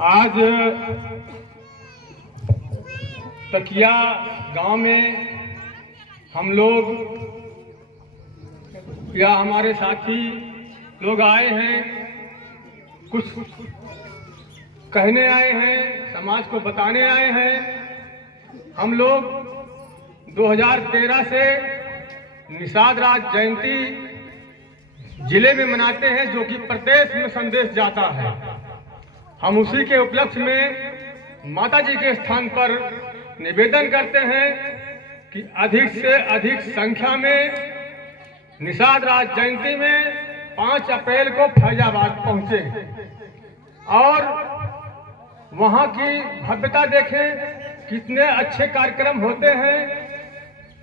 आज तकिया गांव में हम लोग या हमारे साथी लोग आए हैं, कुछ कहने आए हैं, समाज को बताने आए हैं। हम लोग 2013 से निषाद राज जयंती जिले में मनाते हैं, जो कि प्रदेश में संदेश जाता है। हम उसी के उपलक्ष्य में माता जी के स्थान पर निवेदन करते हैं कि अधिक से अधिक संख्या में निषाद राज जयंती में 5 अप्रैल को फैजाबाद पहुंचे और वहां की भव्यता देखें। कितने अच्छे कार्यक्रम होते हैं,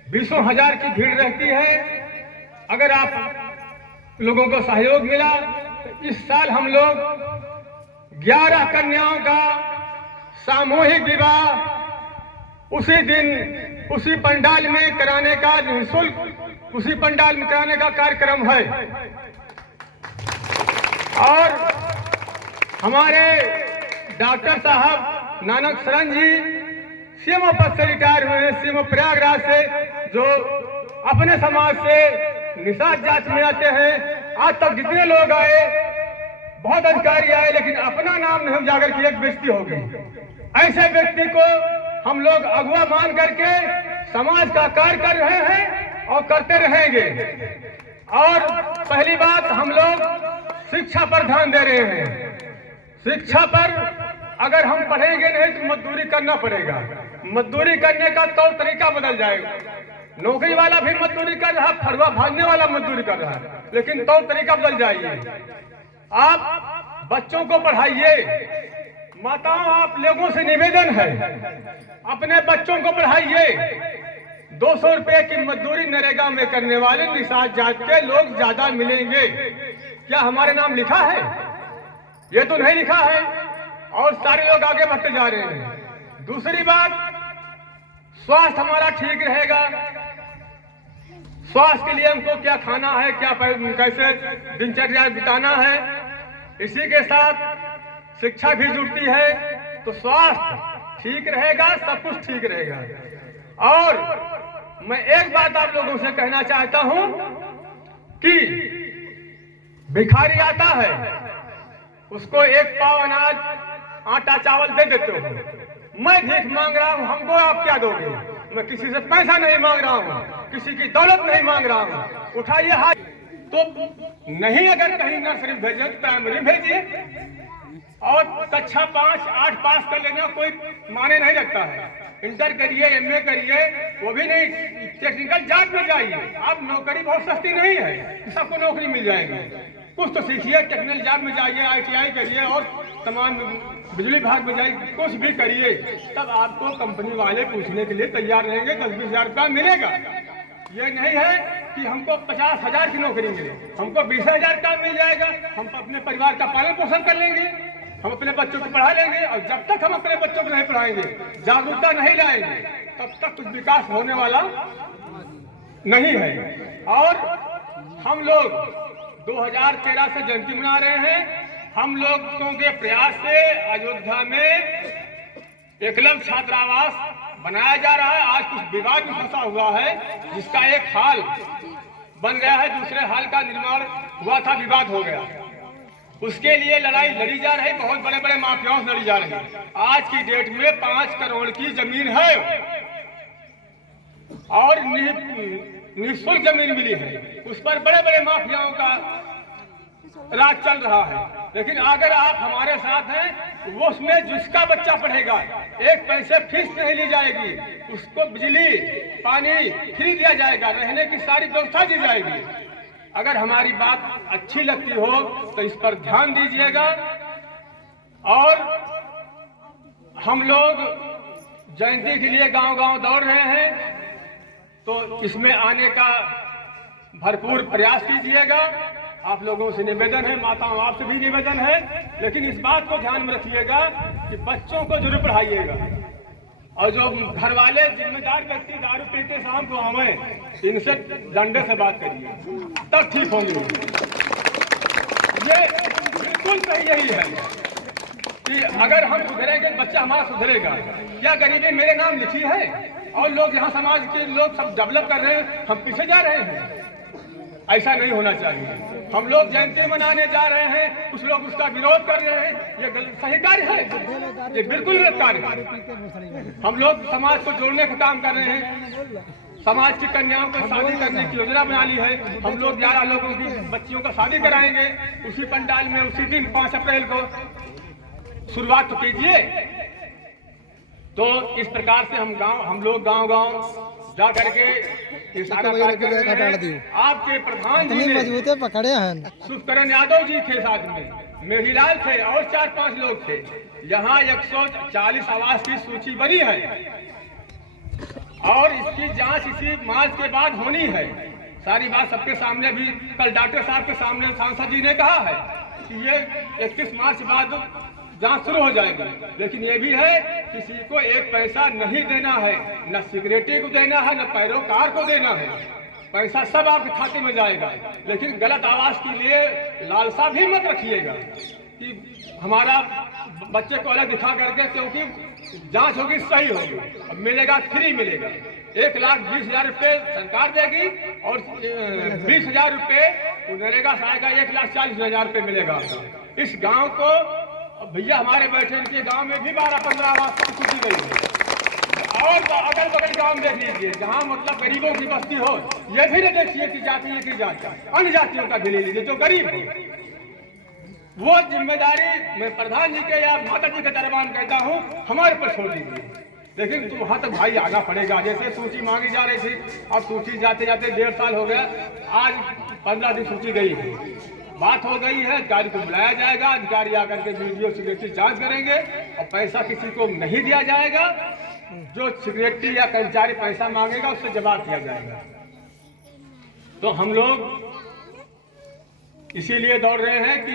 20,000 की भीड़ रहती है। अगर आप लोगों को सहयोग मिला तो इस साल हम लोग 11 कन्याओं का सामूहिक विवाह उसी दिन उसी पंडाल में कराने का निःशुल्क उसी पंडाल में कराने का कार्यक्रम है। और हमारे डॉक्टर साहब नानक शरण जी सीएमओ पद से रिटायर हुए हैं, सीएमओ प्रयागराज से, जो अपने समाज से निषाद जाति में आते हैं। आज तक जितने लोग आए, बहुत अधिकारी आए, लेकिन अपना नाम नहीं उजागर की एक बेइज्जती होगी। ऐसे व्यक्ति को हम लोग अगुवा मान करके समाज का कार्य कर रहे हैं और करते रहेंगे। और पहली बात, हम लोग शिक्षा पर ध्यान दे रहे हैं। शिक्षा पर अगर हम पढ़ेंगे नहीं तो मजदूरी करना पड़ेगा। मजदूरी करने का तौर तरीका बदल जाएगा। नौकरी वाला भी मजदूरी कर रहा है, फड़ुआ भागने वाला मजदूरी कर रहा है, लेकिन तौर तरीका बदल जाइए। आप बच्चों को पढ़ाइए। माताओं, आप लोगों से निवेदन है, अपने बच्चों को पढ़ाइए। 200 रुपए की मजदूरी नरेगा में करने वाले निषाद जाति के लोग ज्यादा मिलेंगे। क्या हमारे नाम लिखा है? ये तो नहीं लिखा है, और सारे लोग आगे बढ़ते जा रहे हैं। दूसरी बात, स्वास्थ्य हमारा ठीक रहेगा। स्वास्थ्य के लिए हमको क्या खाना है, क्या कैसे दिनचर्या बिताना है, इसी के साथ शिक्षा भी जुड़ती है। तो स्वास्थ्य ठीक रहेगा, सब कुछ ठीक रहेगा। और मैं एक बात आप लोगों से कहना चाहता हूं कि भिखारी आता है, उसको 1 पाव अनाज, आटा चावल दे देते हो। मैं भीख मांग रहा हूं, हमको आप क्या दोगे? मैं किसी से पैसा नहीं मांग रहा हूं, किसी की दौलत नहीं मांग रहा हूं। उठाइए हाथ। तो नहीं, अगर कहीं नर्सरी भेजिए तो प्राइमरी भेजिए, और कक्षा 5-8 पास कर लेना कोई माने नहीं रखता है। इंटर करिए, MA करिए, वो भी नहीं, टेक्निकल जॉब में जाइए। अब नौकरी बहुत सस्ती नहीं है कि सबको नौकरी मिल जाएगी। कुछ तो सीखिए, टेक्निकल जॉब में जाइए, ITI करिए, और तमाम बिजली विभाग में जाइए, कुछ भी करिए। तब आपको कंपनी वाले पूछने के लिए तैयार रहेंगे, 10-20 हजार रुपया मिलेगा। ये नहीं है कि हमको 50,000 की नौकरी मिले, हमको 20,000 का मिल जाएगा। हम अपने परिवार का पालन पोषण कर लेंगे, हम अपने बच्चों को पढ़ा लेंगे। और जब तक हम अपने बच्चों को नहीं पढ़ाएंगे, जागरूकता नहीं लाएंगे, तब तक कुछ विकास होने वाला नहीं है। और हम लोग 2013 से जयंती मना रहे हैं। हम लोगों के प्रयास से अयोध्या में एकलव्य छात्रावास बनाया जा रहा है। आज कुछ विवाद में फंसा हुआ है, जिसका एक हाल बन गया है, दूसरे हाल का निर्माण हुआ था, विवाद हो गया। उसके लिए लड़ाई लड़ी जा रही, बहुत बड़े बड़े माफियाओं से लड़ी जा रही है। आज की डेट में 5 करोड़ की जमीन है और निःशुल्क जमीन मिली है, उस पर बड़े बड़े माफियाओं का राज चल रहा है। लेकिन अगर आप हमारे साथ हैं, वो उसमें जिसका बच्चा पढ़ेगा 1 पैसे फीस नहीं ली जाएगी, उसको बिजली पानी फ्री दिया जाएगा, रहने की सारी व्यवस्था दी जाएगी। अगर हमारी बात अच्छी लगती हो तो इस पर ध्यान दीजिएगा। और हम लोग जयंती के लिए गांव-गांव दौड़ रहे हैं, तो इसमें आने का भरपूर प्रयास कीजिएगा। आप लोगों से निवेदन है, माताओं आपसे भी निवेदन है, लेकिन इस बात को ध्यान में रखिएगा कि बच्चों को जरूर पढ़ाइएगा। और जो घर वाले जिम्मेदार व्यक्ति दारू पीते शाम को आवे, इनसे डंडे से बात करिए, तब ठीक होंगे। ये बिल्कुल सही यही है कि अगर हम सुधरेंगे बच्चा हमारा सुधरेगा। क्या गरीबी मेरे नाम लिखी है और लोग यहाँ समाज के लोग सब डेवलप कर रहे हैं, हम पीछे जा रहे हैं? ऐसा नहीं होना चाहिए। हम लोग जयंती मनाने जा रहे हैं, कुछ लोग उसका विरोध कर रहे हैं, ये सही कार्य है? ये बिल्कुल गलत कार्य है। हम लोग समाज को जोड़ने का काम कर रहे हैं, समाज की कन्याओं को शादी करने की योजना बना ली है। हम लोग 11 लोगों की बच्चियों का शादी कराएंगे उसी पंडाल में, उसी दिन 5 अप्रैल को। शुरुआत तो कीजिए। तो इस प्रकार से हम लोग गांव जा करके इशारा आपके प्रधान जी ने पकड़े हैं, सुखकरण यादव जी थे, साथ में मेघीलाल थे और 4-5 लोग थे। यहाँ 140 आवास की सूची बनी है और इसकी जांच इसी मार्च के बाद होनी है। सारी बात सबके सामने भी कल डॉक्टर साहब के सामने सांसद जी ने कहा है कि ये 31 मार्च बाद जांच शुरू हो जाएगी। लेकिन ये भी है किसी को 1 पैसा नहीं देना है, न सिक्योरिटी को देना है, न पैरोकार को देना है। पैसा सब आपके खाते में जाएगा। लेकिन गलत आवास के लिए लालसा भी मत रखिएगा कि हमारा बच्चे को अलग दिखा करके, क्योंकि जांच होगी सही होगी, अब मिलेगा फ्री मिलेगा। 1,20,000 रुपये सरकार देगी और 20,000 रुपये नरेगा से आएगा, 1,40,000 रुपये मिलेगा। इस गांव को भैया हमारे बैठे इनके गांव में भी 12-15 आवास की सूची गई है। और अगल बगल गांव देख लीजिए जहां मतलब गरीबों की बस्ती हो, ये भी नहीं देखिए कि जाति की जात का, अन्य जातियों का भी ले लीजिए जो गरीब हो। वो जिम्मेदारी मैं प्रधान जी के या माता जी के दरबान कहता हूँ, हमारे पर छोड़ दीजिए। लेकिन तुम वहां तक भाई आना पड़ेगा। जैसे सूची मांगी जा रही थी, अब सूची जाते जाते 1.5 साल हो गया, आज 15 दिन सूची गई है, बात हो गई है। अधिकारी को बुलाया जाएगा, अधिकारी आकर के वीडियो सिक्योरिटी जांच करेंगे और पैसा किसी को नहीं दिया जाएगा। जो सिक्योरिटी या कर्मचारी पैसा मांगेगा उससे जवाब दिया जाएगा। तो हम लोग इसीलिए दौड़ रहे हैं कि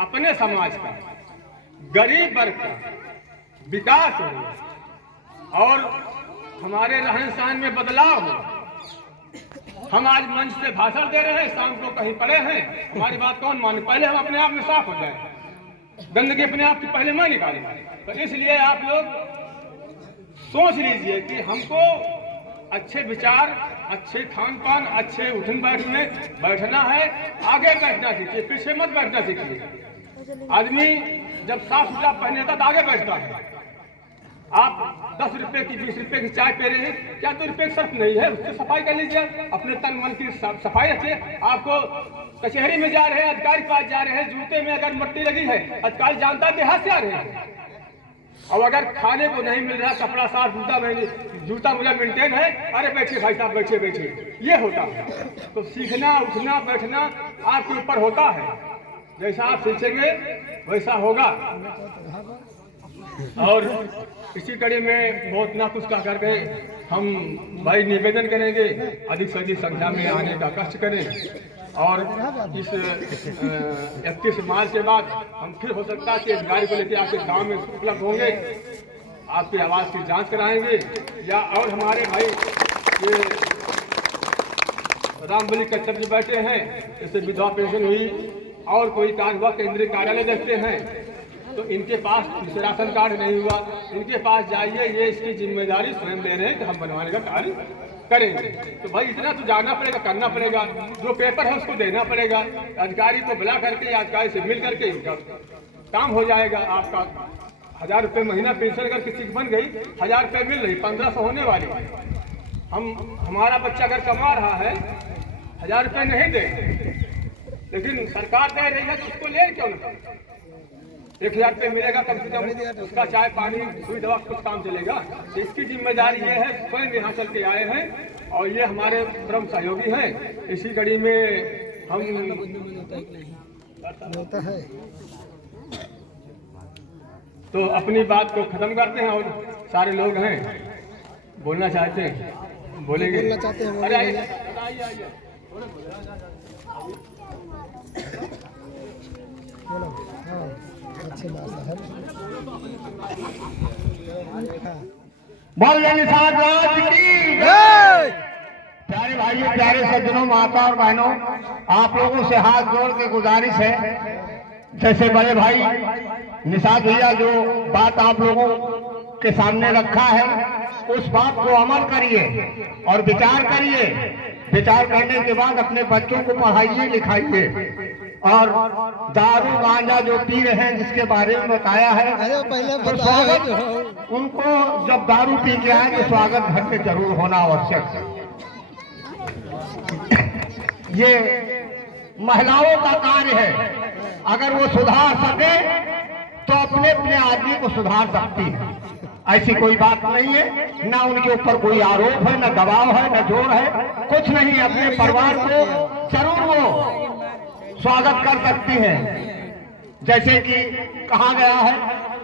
अपने समाज का गरीब वर्ग का विकास हो और हमारे रहन सहन में बदलाव हो। हम आज मंच से भाषण दे रहे हैं, शाम को कहीं पड़े हैं, हमारी बात कौन माने? पहले हम अपने आप में साफ हो जाए, गंदगी अपने आप की पहले मैं निकालें। तो इसलिए आप लोग सोच लीजिए कि हमको अच्छे विचार, अच्छे खान पान, अच्छे उठन बैठना है। आगे बैठना सीखिए, पीछे मत बैठना सीखिए। आदमी जब साफ सुथरा पहने तो आगे बैठता है। आप 10 रुपए की 20 रुपए की चाय पी रहे हैं, क्या 2 रुपए की शर्त नहीं है? उससे सफाई कर लीजिए, अपने तन मन की सफाई रखिए। आपको कचहरी में जा रहे हैं, अधिकारी के पास जा रहे हैं, जूते में अगर मट्टी लगी है, अधिकारी जानता है देहात से आ रहे हैं। और अगर खाने को नहीं मिल रहा, कपड़ा साफ, जूता मुझे मेंटेन है, अरे बैठिए भाई साहब, बैठिए, ये होता है। तो सीखना, उठना, बैठना आपके ऊपर होता है। जैसा आप सीखेंगे वैसा होगा। और इसी कड़ी में बहुत ना कुछ कह करके हम भाई निवेदन करेंगे, अधिक से अधिक संख्या में आने का कष्ट करें। और इस 31 मार्च के बाद हम फिर हो सकता है कि अधिकारी को लेकर आपके गांव में उपलब्ध होंगे, आपकी आवाज़ की जांच कराएंगे। या और हमारे भाई ये रामबली कच्छप जी बैठे हैं, इससे विधवा पेंशन हुई और कोई कार्य हुआ, केंद्रीय कार्यालय देखते हैं, तो इनके पास राशन कार्ड नहीं हुआ, इनके पास जाइए, ये इसकी जिम्मेदारी स्वयं ले रहे हैं कि हम बनवाने का कार्य करेंगे। तो भाई इतना तो जानना पड़ेगा, करना पड़ेगा, जो पेपर है उसको देना पड़ेगा। अधिकारी को बुला करके, अधिकारी से मिल करके काम हो जाएगा। आपका 1000 रुपये महीना पेंशन अगर किसी की बन गई, 1000 रुपये मिल रही, 1500 होने वाली। हमारा बच्चा अगर कमा रहा है 1000 रुपये नहीं दे, लेकिन सरकार दे रही है तो उसको ले क्यों ना? 1000 रुपये मिलेगा, कम से कम उसका चाय पानी सुई दवा कुछ काम चलेगा। तो इसकी जिम्मेदारी ये है, स्वयं यहाँ चल के आए हैं और ये हमारे परम सहयोगी हैं। इसी कड़ी में हम होता है तो अपनी बात को खत्म करते हैं। और सारे लोग हैं बोलना चाहते हैं, बोलेंगे। अरे आइए, अच्छी बात है। बोल निषाद राज की जय। प्यारे भाइयों, प्यारे सज्जनों, माता और बहनों, आप लोगों से हाथ जोड़ के गुजारिश है, जैसे बड़े भाई निषाद भैया जो बात आप लोगों के सामने रखा है, उस बात को अमल करिए और विचार करिए। विचार करने के बाद अपने बच्चों को पढ़ाइए लिखाइए। और दारू गांजा जो पी रहे हैं, जिसके बारे में बताया है, तो स्वागत उनको जब दारू पी के आए तो स्वागत घर में जरूर होना आवश्यक है। ये महिलाओं का कार्य है, अगर वो सुधार सके तो अपने अपने आदमी को सुधार सकती है। ऐसी कोई बात नहीं है, ना उनके ऊपर कोई आरोप है, ना दबाव है, ना जोर है, कुछ नहीं। अपने परिवार को जरूर वो स्वागत कर सकती हैं। जैसे कि कहा गया है,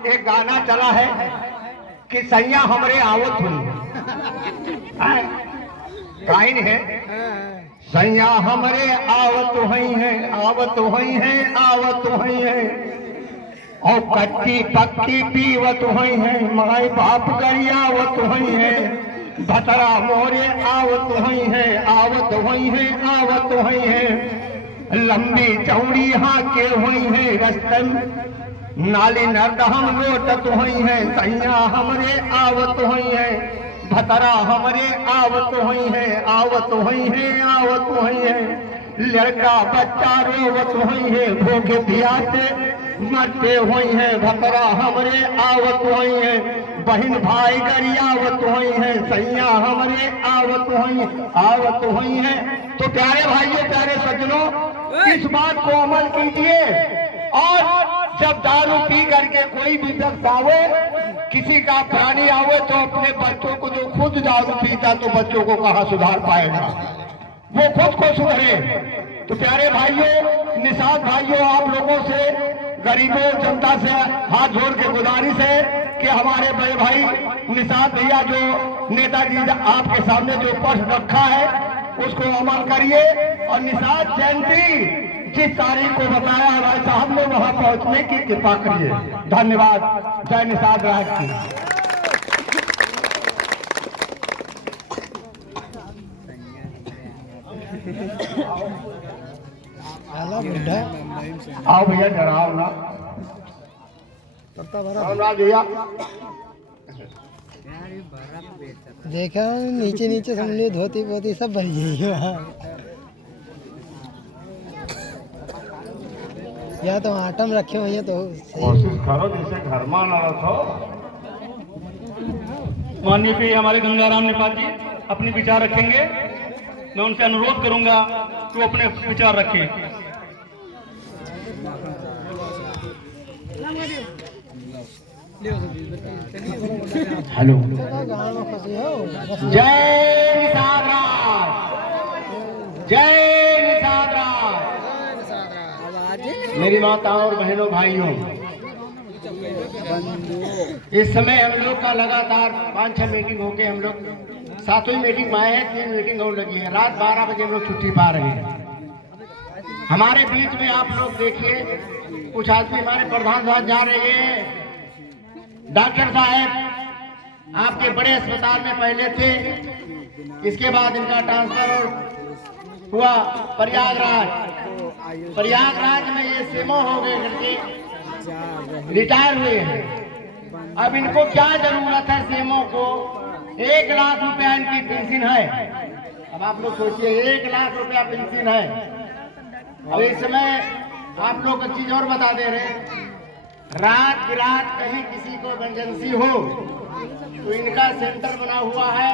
एक गाना चला है कि सैया हमरे आवत हुई, गाइन है, सैया हमरे आवत हुई है, आवत हुई है, आवत हुई है, और कच्ची पक्की पीवत हुई है, माई बाप गरियावत हुई है, भतरा मोरे आवत हुई है, आवत हुई है, आवत हुई है, लंबी चौड़ी हाके हुई है, रस्तन नाली नर्दहम लोटत हुई है, सैया हमरे आवत हुई है, भतरा हमरे आवत हुई है, आवत हुई है, आवत हुई है, लड़का बच्चा रोवत हुई है, भूखे प्यासे मरते हुई है, भतरा हमरे आवत हुई है, बहन भाई गरियावत हुई है, सैया हमरे आवत हुई है। तो प्यारे भाइयों, प्यारे सज्जनों, इस बात को अमल कीजिए। और जब दारू पी करके कोई भी व्यक्ति आवे, किसी का प्राणी आवे, तो अपने बच्चों को, जो खुद दारू पीता तो बच्चों को कहाँ सुधार पाएगा, वो खुद को सुधरे। तो प्यारे भाइयों, निषाद भाइयों, आप लोगों से, गरीबों जनता से हाथ जोड़ के गुजारिश है कि हमारे बड़े भाई निषाद भैया जो नेताजी आपके सामने जो प्रश्न रखा है, उसको अमल करिए। और निषाद जयंती जिस तारीख को बताया हमारे साहब ने, वहां पहुंचने की कृपा करिए। धन्यवाद। जय निषाद राज की। आओ भैया, डराओ ना भैया। देखा नीचे नीचे समझ धोती पोती सब भर गई या तो आटम रखे हुए हैं, तो कोशिश करो जैसे घर में न रखो। माननीय पे हमारे गंगाराम नेपाल जी अपने विचार रखेंगे। मैं उनसे अनुरोध करूंगा कि वो अपने विचार रखें। हेलो। गाँव में खुशी हो। जय निषाद राज, जय निषाद राज। मेरी माताओं और बहनों, भाइयों, इस समय हम लोग का लगातार 5-6 मीटिंग होके हम लोग 7वीं मीटिंग में आए हैं। 3 मीटिंग और लगी है। रात 12 बजे हम लोग छुट्टी पा रहे हैं। हमारे बीच में आप लोग देखिए, कुछ आदमी हमारे प्रधान साहब जा रहे हैं। डॉक्टर साहब आपके बड़े अस्पताल में पहले थे, इसके बाद इनका ट्रांसफर हुआ प्रयागराज में ये सेमो हो गए करके रिटायर हुए हैं। अब इनको क्या जरूरत है सेमो को? 1 लाख रुपया इनकी पेंशन है। अब आप लोग सोचिए, 1 लाख रुपया पेंशन है। अब इस समय आप लोग एक चीज और बता दे रहे हैं, रात बिरात कहीं किसी को इमरजेंसी हो तो इनका सेंटर बना हुआ है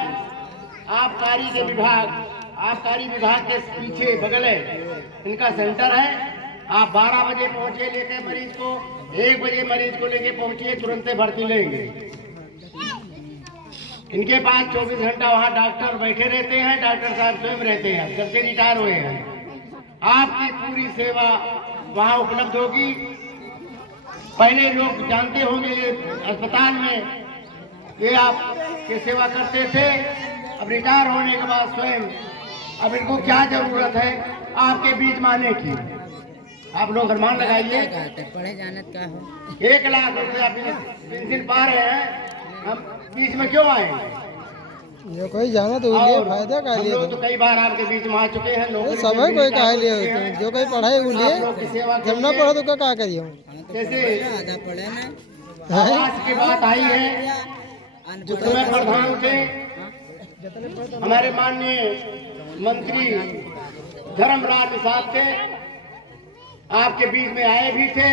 आबकारी विभाग के पीछे बगल है इनका सेंटर है। आप 12 बजे पहुंचे लेके मरीज को, 1 बजे मरीज को लेके पहुंचिए, तुरंत भर्ती लेंगे। इनके पास 24 घंटा वहाँ डॉक्टर बैठे रहते हैं। डॉक्टर साहब स्वयं रहते हैं, जब से रिटायर हुए हैं। आपकी पूरी सेवा वहाँ उपलब्ध होगी। पहले लोग जानते होंगे अस्पताल में ये आप की सेवा करते थे, अब रिटायर होने के बाद स्वयं, अब इनको क्या जरूरत है आपके बीच में आने की? आप लोग अनुमान लगाइए। पढ़े जाने का हो 1 लाख रुपया पेंशन पा रहे हैं। हम बीच में क्यों आए? ये कोई जाना तो लिए और फायदा का हम लिए लोग तो कई बार आपके बीच में आ चुके हैं। नौकरी सब है के कोई लिए कहा जा लिए चुके होते हैं। जो कोई पढ़ाई वो लिए आप लोग की सेवा के जब ना लिए पढ़ो तो क्या करिए जैसे आवास की बात आई है, जिस समय प्रधान थे हमारे माननीय मंत्री धर्मराज साहब थे, आपके बीच में आए भी थे।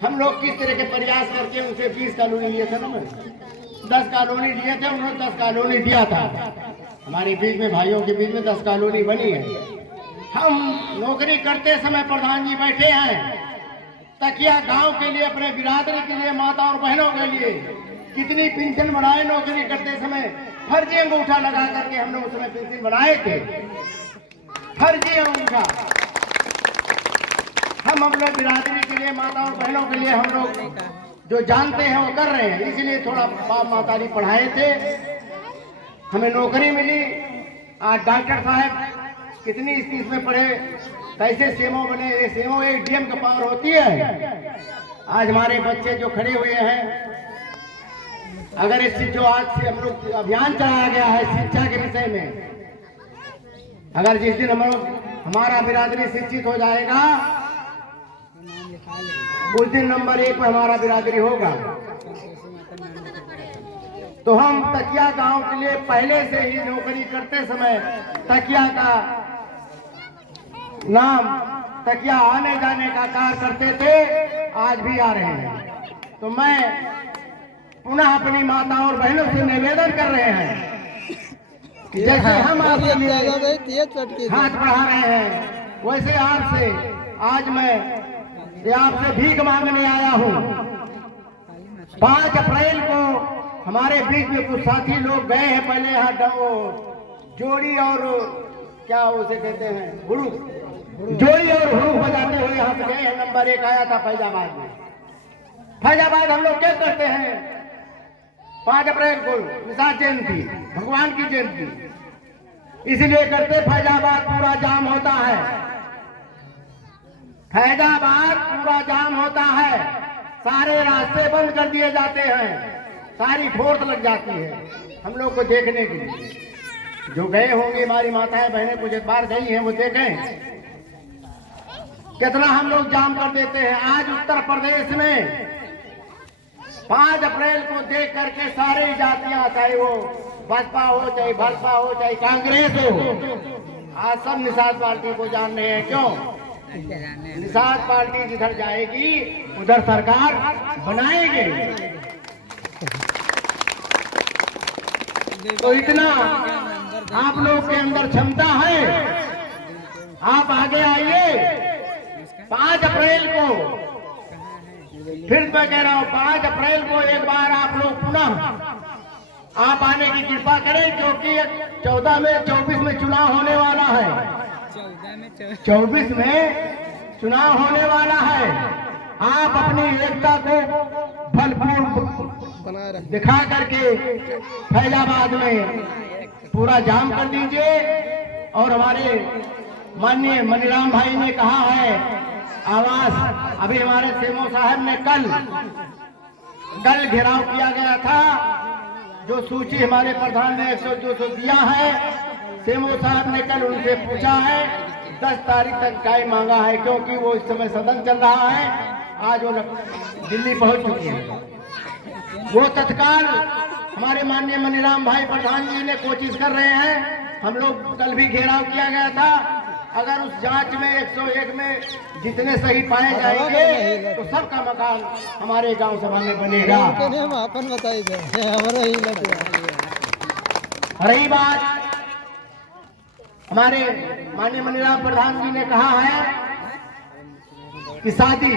हम लोग किस तरह के प्रयास करके उनसे 20 कॉलोनी लिए थे ना, 10 कॉलोनी लिए थे, उन्होंने 10 कॉलोनी दिया था। हमारे बीच में भाइयों के बीच में 10 कॉलोनी बनी है। हम नौकरी करते समय प्रधान जी बैठे हैं, तकिया गांव के लिए, अपने बिरादरी के लिए, माता और बहनों के लिए कितनी पेंशन बनाए नौकरी करते समय। फर्जी अंगूठा लगा करके हमने उस समय पेंशन बनाए थे, फर्जी अंगूठा। हम अपने बिरादरी के लिए, माता और बहनों के लिए हम लोग जो जानते हैं वो कर रहे हैं। इसलिए थोड़ा बाप माताजी पढ़ाए थे, हमें नौकरी मिली। आज डॉक्टर साहब कितनी स्थिति में पढ़े, कैसे सेमो बने। ये सेमो एक डीएम का पावर होती है। आज हमारे बच्चे जो खड़े हुए हैं, अगर इस जो आज से हम लोग अभियान चलाया गया है शिक्षा के विषय में, अगर जिस दिन हमारा बिरादरी शिक्षित हो जाएगा उस दिन नंबर 1 पर हमारा बिरादरी होगा। तो हम तकिया गांव के लिए पहले से ही नौकरी करते समय तकिया का नाम, तकिया आने जाने का कार्य करते थे, आज भी आ रहे हैं। तो मैं पुनः अपनी माता और बहनों से निवेदन कर रहे हैं कि जैसे हम आपके लिए हाथ बढ़ा रहे हैं, वैसे आपसे आज मैं आपसे भीख मांगने आया हूँ। 5 अप्रैल को हमारे बीच में कुछ साथी लोग गए हैं, पहले यहाँ जोड़ी और क्या उसे कहते हैं हुड़ू, जोड़ी और हुड़ू बजाते हुए यहाँ से गए हैं। नंबर 1 आया था फैजाबाद में। फैजाबाद हम लोग क्या करते हैं, 5 अप्रैल को निषाद जयंती, भगवान की जयंती, इसलिए करते। फैजाबाद पूरा जाम होता है, फैजाबाद पूरा जाम होता है, सारे रास्ते बंद कर दिए जाते हैं, सारी फोर्स लग जाती है हम लोग को देखने के लिए। जो गए होंगे हमारी माताएं बहनें कुछ एक बार गई हैं, वो देखें कितना हम लोग जाम कर देते हैं। आज उत्तर प्रदेश में 5 अप्रैल को देख करके सारी जातियां, चाहे वो बसपा हो, चाहे भाजपा हो, चाहे कांग्रेस हो, आज सब निषाद पार्टी को जान रहे हैं। क्यों? निषाद पार्टी जिधर जाएगी उधर सरकार बनाएंगे। तो इतना आप लोग के अंदर क्षमता है, आप आगे आइए। 5 अप्रैल को फिर मैं कह रहा हूँ, 5 अप्रैल को एक बार आप लोग पुनः आप आने की कृपा करें, क्योंकि 14 में 24 में चुनाव होने वाला है। 24 में चुनाव होने वाला है। आप अपनी एकता को भरपूर दिखा करके फैजाबाद में पूरा जाम कर दीजिए। और हमारे माननीय मनीराम भाई ने कहा है आवास, अभी हमारे सेमो साहब ने कल घेराव किया गया था, जो सूची हमारे प्रधान ने 100-200 दिया है। सेमो साहब ने कल उनसे पूछा है, 10 तारीख तक टाइम मांगा है, क्योंकि वो इस समय सदन चल रहा है। आज वो दिल्ली पहुंच चुकी है। वो तत्काल हमारे माननीय मनीराम भाई प्रधान जी ने कोशिश कर रहे हैं। हम लोग कल भी घेराव किया गया था, अगर उस जांच में 101 में जितने सही पाए जाएंगे तो सबका मकान हमारे गांव सभा में बनेगा। अपन बताई दे हमारा ही रही बात, हमारे माननीय मनीराम प्रधान जी ने कहा है कि शादी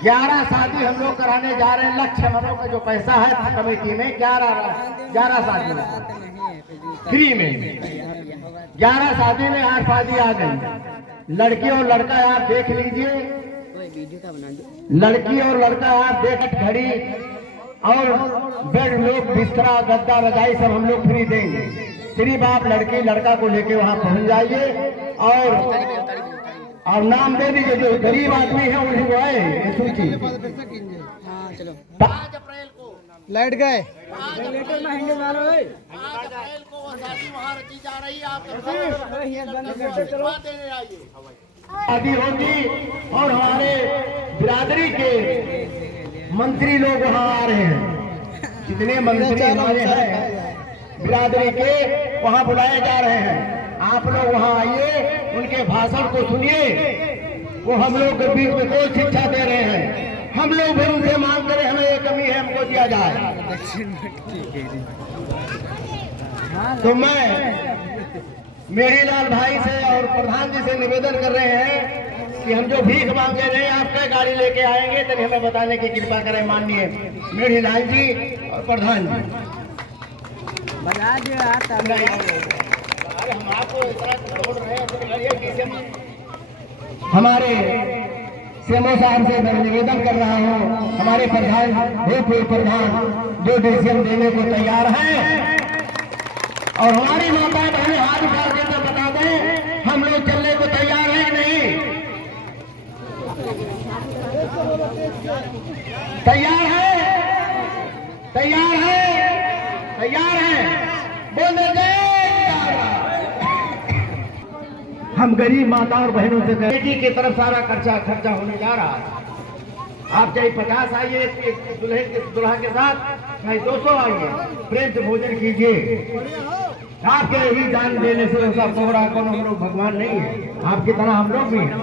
11 शादी हम लोग कराने जा रहे हैं। लक्ष्य हम लोग का जो पैसा है कमेटी में 11 शादी फ्री में, 11 शादी में 8 शादी आ गई। लड़की और लड़का आप देख लीजिए, लड़की और लड़का आप देख, घड़ी और बेड, लोग बिस्तरा, गद्दा, रजाई सब हम लोग फ्री देंगे। सिर्फ आप लड़की लड़का को लेके वहाँ पहुँच जाइए और नाम दे दीजिए। जो गरीब आदमी है उन्हें वो आए सूची। 5 अप्रैल को लाइट गए शादी होगी और हमारे बिरादरी के मंत्री लोग वहाँ आ रहे हैं। जितने मंत्री हमारे हैं बिरादरी के वहाँ बुलाए जा रहे हैं। आप लोग वहाँ आइए, उनके भाषण को सुनिए। वो हम लोग के बीच में कोई शिक्षा दे रहे हैं। हम लोग भी उनसे मांग करें, हमें ये कमी है, हमको दिया जाए। तो मैं मेरीलाल भाई से और प्रधान जी से निवेदन कर रहे हैं कि हम जो भीख मांगे रहे हैं, आप क्या गाड़ी लेके आएंगे तभी हमें बताने की कृपा करें माननीय मेरीलाल जी और प्रधान जी। अरे हम आपको इतना छोड़ रहे हैं तो हमारे सीएमओ साहब से मैं निवेदन कर रहा हूँ, हमारे प्रधान भूतपूर्व प्रधान जो डिसीजन देने को तैयार हैं और हमारी माता बहनें हाथ उठा के तो बता दें हम लोग चलने को तैयार हैं नहीं। तैयार है, तैयार है, तैयार है, बोले जय। हम गरीब माता और बहनों से बेटी की तरफ सारा खर्चा होने जा रहा है। आप चाहे 50 आइए दुल्हा के साथ, चाहे 200 आइए, प्रेम से भोजन कीजिए। आपके ही दान देने से उसका कोहरा कौन, हम लोग भगवान नहीं है, आपकी तरह हम लोग भी हैं।